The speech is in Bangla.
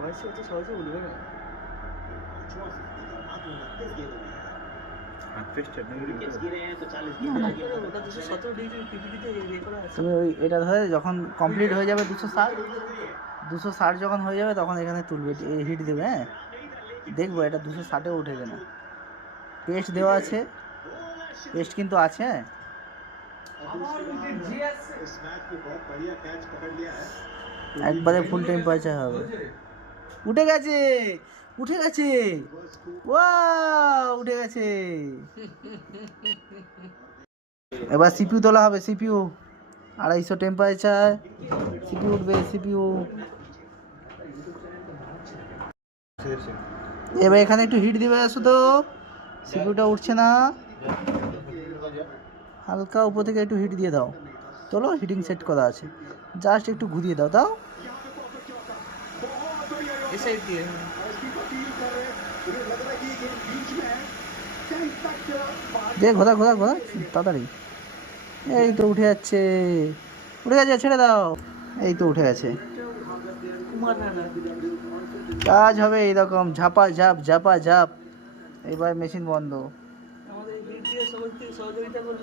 वैसे तो सहजे उड़বে না हाथ पे स्टेटमेंट ওটা 217 ডিগ্রি পিপিটিতে রে করা আছে। তুমি ওই এটা ধরে যখন কমপ্লিট হয়ে যাবে 260 যখন হয়ে যাবে তখন এখানে তুলবে, এই হিট দেবে। হ্যাঁ দেখবো এটা 260-এ উঠে কিনা। পেস্ট দেওয়া আছে, পেস্ট কিন্তু আছে। হ্যাঁ একবারে ফুল টেম্পারেচার হবে। উঠে গেছে, উঠে গেছে, ওয়াও উঠে গেছে। এবার সিপিইউ তোলা হবে, সিপিইউ 250 টেম্পারেচার, সিপিইউ উঠবে, সিপিইউ। এবার এখানে একটু হিট দিবে শুধু, সিপিইউটা উঠছে না, হালকা উপর থেকে একটু হিট দিয়ে দাও। চলো হিটিং সেট করা আছে, জাস্ট একটু ঘুরিয়ে দাও, দাও এই সাইড দিয়ে দে, ঘোরা ঘোরা ঘোরা তাড়াতাড়ি। এই তো উঠে যাচ্ছে, উঠে গেছে, ছেড়ে দাও। এই তো উঠে গেছে। কাজ হবে এইরকম ঝাপা ঝাপ ঝাপা ঝাপ। এবার মেশিন বন্ধ। আমাদের হিট দিয়ে সহযোগিতা করবে।